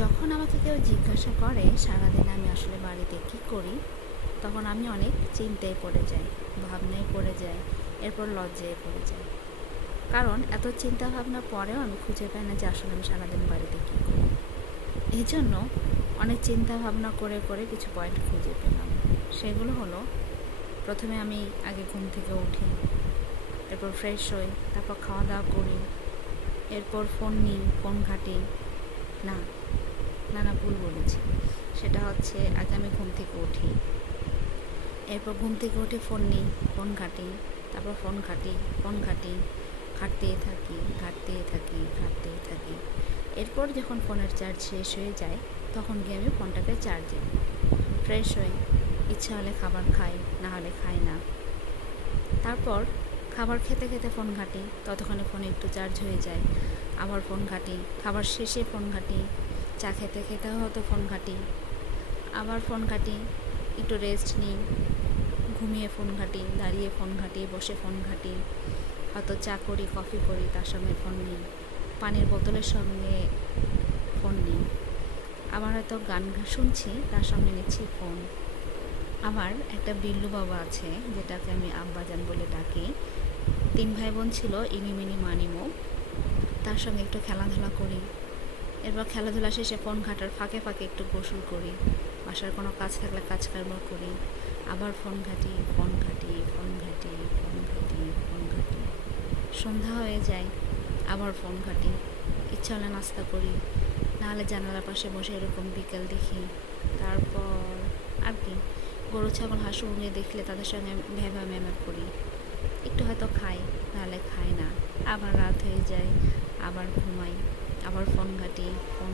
যখন আমাকে কেউ জিজ্ঞাসা করে সারাদিন আমি আসলে বাড়িতে কী করি, তখন আমি অনেক চিন্তায় পড়ে যাই, ভাবনায় পড়ে যাই, এরপর লজ্জায় পড়ে যাই। কারণ এত চিন্তা ভাবনা পরেও আমি খুঁজে পাই না যে আসলে আমি সারাদিন বাড়িতে কী করি। এই জন্য অনেক চিন্তা ভাবনা করে করে কিছু পয়েন্ট খুঁজে পেলাম। সেগুলো হলো, প্রথমে আমি আগে ঘুম থেকে উঠি, এরপর ফ্রেশ হই, তারপর খাওয়া দাওয়া করি, এরপর ফোন নিই, ফোন ঘাঁটি। না না না ভুল বলেছি। সেটা হচ্ছে আগে আমি ঘুম থেকে উঠি, এরপর ঘুম থেকে উঠে ফোন নিই, ফোন ঘাঁটি, তারপর ফোন ঘাঁটি, ফোন ঘাঁটি, ঘাঁটতেই থাকি, ঘাঁটতেই থাকি, ঘাঁটতেই থাকি। এরপর যখন ফোনের চার্জ শেষ হয়ে যায়, তখন গিয়ে আমি ফোনটাকে চার্জে দিই, ফ্রেশ হই, ইচ্ছা হলে খাবার খাই, না হলে খাই না। তারপর খাবার খেতে খেতে ফোন ঘাঁটি, ততক্ষণে ফোনে একটু চার্জ হয়ে যায়, আবার ফোন ঘাঁটি, খাবার শেষে ফোন ঘাঁটি, চা খেতে খেতেও হয়তো ফোন ঘাঁটি, আবার ফোন ঘাঁটি, একটু রেস্ট নিই, ঘুমিয়ে ফোন ঘাঁটি, দাঁড়িয়ে ফোন ঘাঁটি, বসে ফোন ঘাঁটি, হয়তো চা করি, কফি করি, তার সঙ্গে ফোন নিই, পানির বোতলের সঙ্গে ফোন নিই, আবার হয়তো গান শুনছি, তার সঙ্গে নিচ্ছি ফোন। আমার একটা বিল্লু বাবা আছে, যেটাকে আমি আব্বাজান বলে ডাকি। 3 ভাই বোন ছিল, ইনি মিনি মানিমো। তার সঙ্গে একটু খেলাধুলা করি, এরপর খেলাধুলা শেষে ফোন ঘাঁটার ফাঁকে ফাঁকে একটু গোসল করি, বাসার কোনো কাজ থাকলে কাজ কারবার করি, আবার ফোন ঘাঁটি, ফোন ঘাঁটি, ফোন ঘাঁটি, ফোন ঘাঁটি, ফোন ঘাঁটি। সন্ধ্যা হয়ে যায়, আবার ফোন ঘাঁটি, ইচ্ছা হলে নাস্তা করি, নাহলে জানালার পাশে বসে এরকম বিকেল দেখি। তারপর আর কি, গরু ছাগল হাঁস মুরগি দেখলে তাদের সঙ্গে ভ্যাবা ম্যামা করি, একটু হয়তো খাই, নাহলে খাই না। আবার রাত হয়ে যায়, আবার ঘুমাই, আবার ফোন ঘাঁটি, ফোন